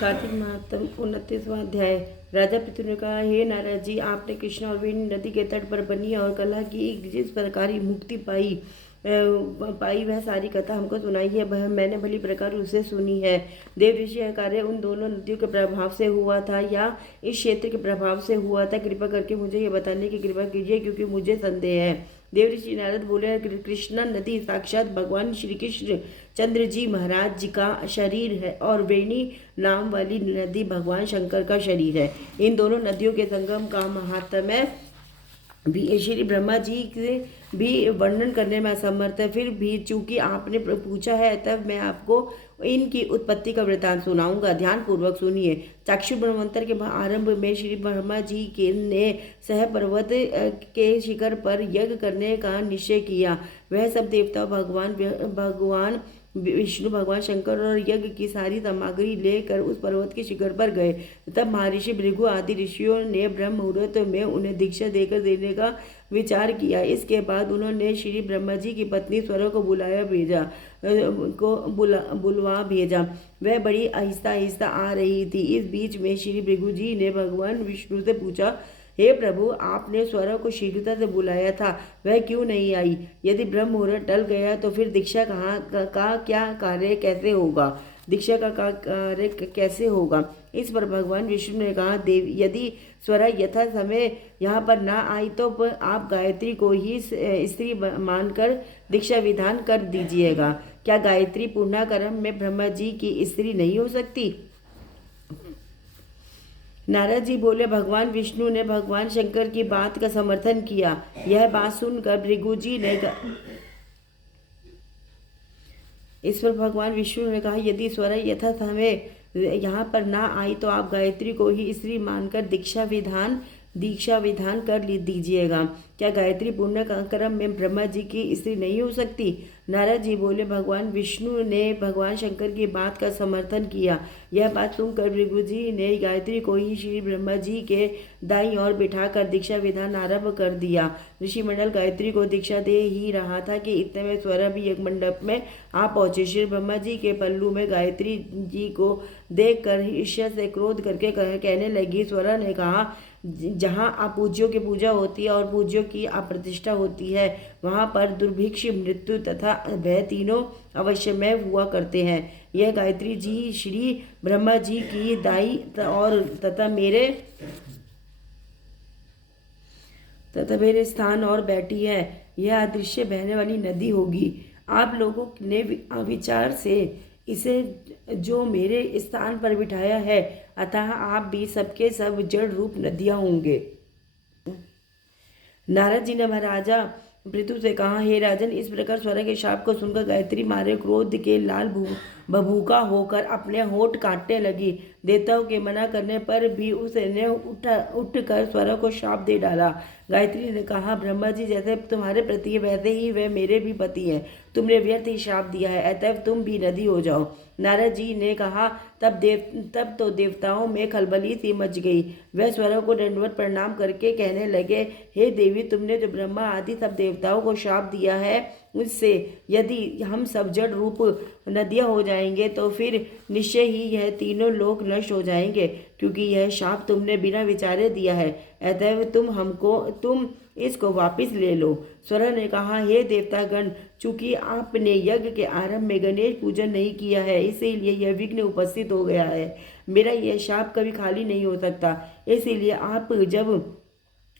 कार्तिक महात्म 29वां अध्याय। राजा पृथु ने कहा, हे नारद जी, आपने कृष्णा और वेणी नदी के तट पर बनी और कला की जिस प्रकार मुक्ति पाई वह सारी कथा हमको सुनाई है। वह मैंने भली प्रकार उसे सुनी है। देव ऋषि यह कार्य उन दोनों नदियों के प्रभाव से हुआ था या इस क्षेत्र के प्रभाव से हुआ था? कृपा करके मुझे यह बताने की कृपा कीजिए, क्योंकि मुझे संदेह है। देव ऋषि नारद बोले, कृष्णा नदी साक्षात भगवान श्री कृष्ण चंद्र जी महाराज जी का शरीर है और वेणी नाम वाली नदी भगवान शंकर का शरीर है। इन दोनों नदियों के संगम का महात्म्य भी श्री ब्रह्मा जी से भी वर्णन करने में असमर्थ है। फिर भी चूंकि आपने पूछा है, तब मैं आपको इनकी उत्पत्ति का वृतांत सुनाऊंगा। ध्यान पूर्वक सुनिए। चाक्षु ब्रह्मंतर के आरंभ में श्री ब्रह्मा जी के ने सह पर्वत के शिखर पर यज्ञ करने का निश्चय किया। वह सब देवता भगवान विष्णु, भगवान शंकर और यज्ञ की सारी सामग्री लेकर उस पर्वत के शिखर पर गए। तब महर्षि भृगु आदि ऋषियों ने ब्रह्म मुहूर्त में उन्हें दीक्षा देकर देने का विचार किया। इसके बाद उन्होंने श्री ब्रह्मा जी की पत्नी स्वरा को बुलवा भेजा। वह बड़ी आहिस्ता आहिस्ता आ रही थी। इस बीच में श्री भृगु जी ने भगवान विष्णु से पूछा, हे प्रभु, आपने स्वरा को शीघ्रता से बुलाया था, वह क्यों नहीं आई? यदि ब्रह्म मुहूर्त टल गया तो फिर दीक्षा का क्या कार्य कैसे होगा? दीक्षा का कार्य कैसे होगा? इस पर भगवान विष्णु ने कहा, देव, यदि स्वरा यथा समय यहाँ पर ना आई तो आप गायत्री को ही स्त्री मानकर दीक्षा विधान कर दीजिएगा। क्या गायत्री पूर्णाक्रम में ब्रह्मा जी की स्त्री नहीं हो सकती? नारद जी बोले, भगवान विष्णु ने भगवान शंकर की बात का समर्थन किया। यह बात सुनकर भृगु जी ने इस पर भगवान विष्णु ने कहा, यदि स्वरा यथा समय यहाँ पर ना आई तो आप गायत्री को ही स्त्री मानकर दीक्षा विधान कर दीजिएगा। क्या गायत्री पूर्ण क्रम में ब्रह्मा जी की स्त्री नहीं हो सकती? नारद जी बोले, भगवान विष्णु ने भगवान शंकर की बात का समर्थन किया। यह बात सुनकर भृगु जी ने गायत्री को ही श्री ब्रह्मा जी के दाईं ओर बिठाकर दीक्षा विधान आरंभ कर दिया। ऋषिमंडल गायत्री को दीक्षा दे ही रहा था कि इतने में स्वरा भी एक मंडप में आ पहुंचे। श्री ब्रह्मा जी के पल्लू में गायत्री जी को देखकर ईर्ष्या से क्रोध करके कहने लगी। स्वरा ने कहा, जहाँ अपूज्यों की पूजा होती है और पूज्यों की अप्रतिष्ठा होती है, वहाँ पर दुर्भिक्ष, मृत्यु तथा भय तीनों अवश्यमय हुआ करते हैं। यह गायत्री जी श्री ब्रह्मा जी की दाई और तथा मेरे स्थान और बैठी है। यह अदृश्य बहने वाली नदी होगी। आप लोगों ने विचार से इसे जो मेरे स्थान पर बिठाया है, अतः आप भी सबके सब जड़ रूप नदियां होंगे। नारद जी ने महाराजा पृथु से कहा, हे राजन, इस प्रकार स्वरा के शाप को सुनकर गायत्री मारे क्रोध के लाल बभूका होकर अपने होठ काटने लगी। देवताओं के मना करने पर भी उसने उठकर स्वरा को शाप दे डाला। गायत्री ने कहा, ब्रह्मा जी जैसे तुम्हारे प्रति वैसे ही वे मेरे भी पति हैं। तुमने व्यर्थ ही शाप दिया है, अतएव तुम भी नदी हो जाओ। नारद जी ने कहा, तब तो देवताओं में खलबली सी मच गई। वह स्वरा को दंडवत प्रणाम करके कहने लगे, हे देवी, तुमने जो ब्रह्मा आदि सब देवताओं को शाप दिया है, उससे यदि हम सब जड़ रूप नदियां हो जाएंगे तो फिर निश्चय ही यह तीनों लोक नष्ट हो जाएंगे, क्योंकि यह शाप तुमने बिना विचारे दिया है। अतएव तुम इसको वापस ले लो। स्वरा ने कहा, हे देवतागण, चूंकि आपने यज्ञ के आरंभ में गणेश पूजन नहीं किया है, इसीलिए यह विघ्न उपस्थित हो गया है। मेरा यह शाप कभी खाली नहीं हो सकता। इसीलिए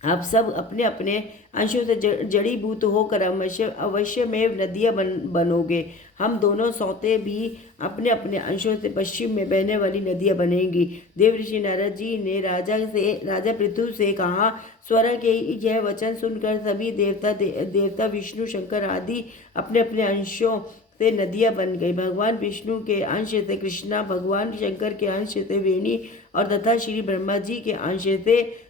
आप सब अपने अपने अंशों से जड़ीभूत होकर अवश्य में नदियां बनोगे। हम दोनों सौते भी अपने अपने अंशों से पश्चिम में बहने वाली नदियां बनेंगी। देव ऋषि नारद जी ने राजा पृथु से कहा, स्वरा के यह वचन सुनकर सभी देवता विष्णु, शंकर आदि अपने अपने अंशों से नदियां बन गई। भगवान विष्णु के अंश से कृष्णा, भगवान शंकर के अंश से वेणी और तथा श्री ब्रह्मा जी के अंश से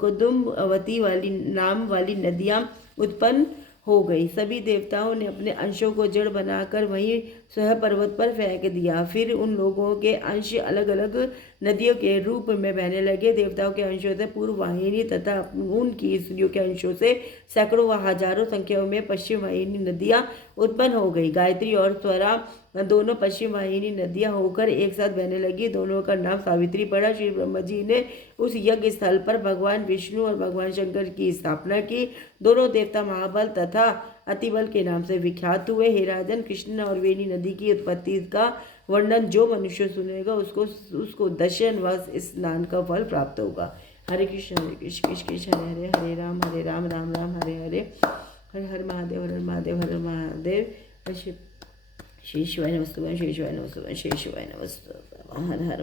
कुदुम्बवती वाली नाम वाली नदियां उत्पन्न हो गई। सभी देवताओं ने अपने अंशों को जड़ बनाकर वहीं स्वयं पर्वत पर फेंक दिया। फिर उन लोगों के अंश अलग अलग नदियों के रूप में बहने लगे। देवताओं के अंशों से पूर्व वाहिनी तथा उनकी स्त्रियों के अंशों से सैकड़ों व हजारों संख्याओं में पश्चिम वाहिनी नदियां उत्पन्न हो गई। गायत्री और स्वरा दोनों पश्चिम वाहिनी नदियां होकर एक साथ बहने लगी। दोनों का नाम सावित्री पड़ा। श्री ब्रह्मा जी ने उस यज्ञ स्थल पर भगवान विष्णु और भगवान शंकर की स्थापना की। दोनों देवता महाबल तथा अतिबल के नाम से विख्यात हुए। हे राजन, कृष्ण और वेणी नदी की उत्पत्ति का वर्णन जो मनुष्य सुनेगा उसको दर्शन व स्नान का फल प्राप्त होगा। हरे कृष्ण कृष्ण कृष्ण हरे हरे, हरे राम राम राम हरे हरे, हर हर महादेव हर हर महादेव हर हर महादेव। श्री शिवाय नमस्तुभ्यं, श्री शिवाय नमस्तुभ्यं, श्री शिवाय नमस्तुभ्यं, हर हर